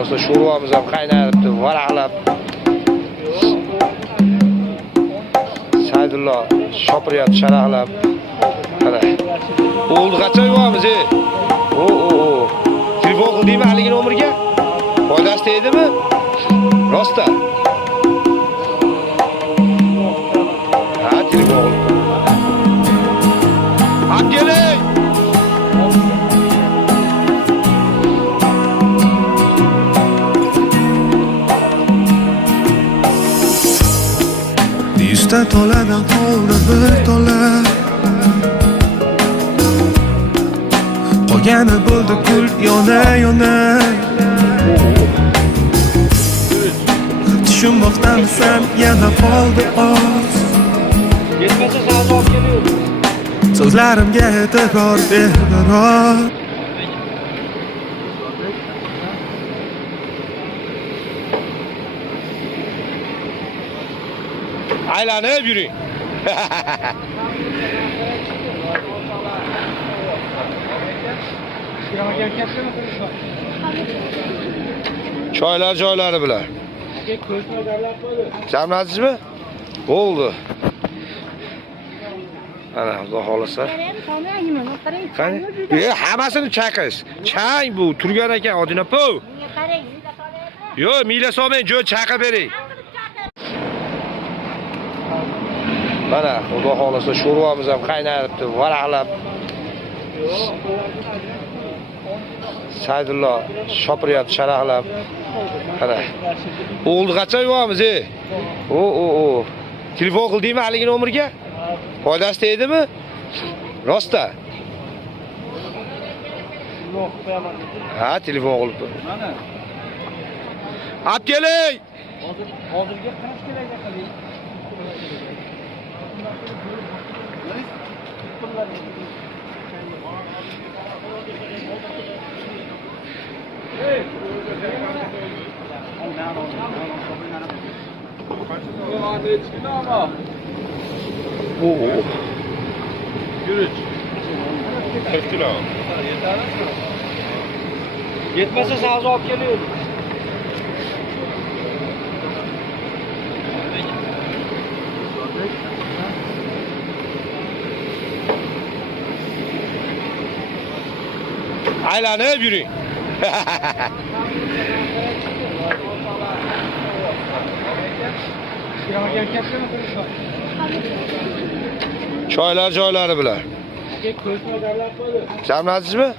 xohlasa sho'rvamiz ham qaynayapti, varaqlab. Saydullo shopiryapti, sharaqlab. Qara. O'ldi qancha yuvamiz, O. Telefon qildingmi haligi nomerga? Foydasi tegdimi? Rostda. Ha, telefon. Olib keling. Yuzta toladan qoldi bir tola, qolgani bo'ldi kul yona. Tushunmoqdamisan yana qoldi oz. Yetmasa sazı olib kelyapti. So'zlarimga e'tibor ber biror. Aylanib yuring. Choylar joylari bilan. Jamladingizmi? Bo'ldi. Ana, xudo xolasa. Qani? Hammasini chaqis. Chang bu, turgan ekan Odinapo. Yo, miyla solmang, jo'y chaqib bering. Mana, xudo xolasa sho'rvamiz ham qaynayapti, varaqlab. Saydullo shopiryapti, sharaqlab. Qara. O'ldi qancha yuvamiz, O. Telefon qildingmi haligi nomerga? Foydasi tegdimi? Rostda. Ha, telefon qilib. Mana. Olib keling. Hozirga qancha kerak qiling? Yürüç. 40 kilo. Yetmasa sazı olib kelyapti. Aylanib yuring. Choylar joylari bilan. Jamladingizmi?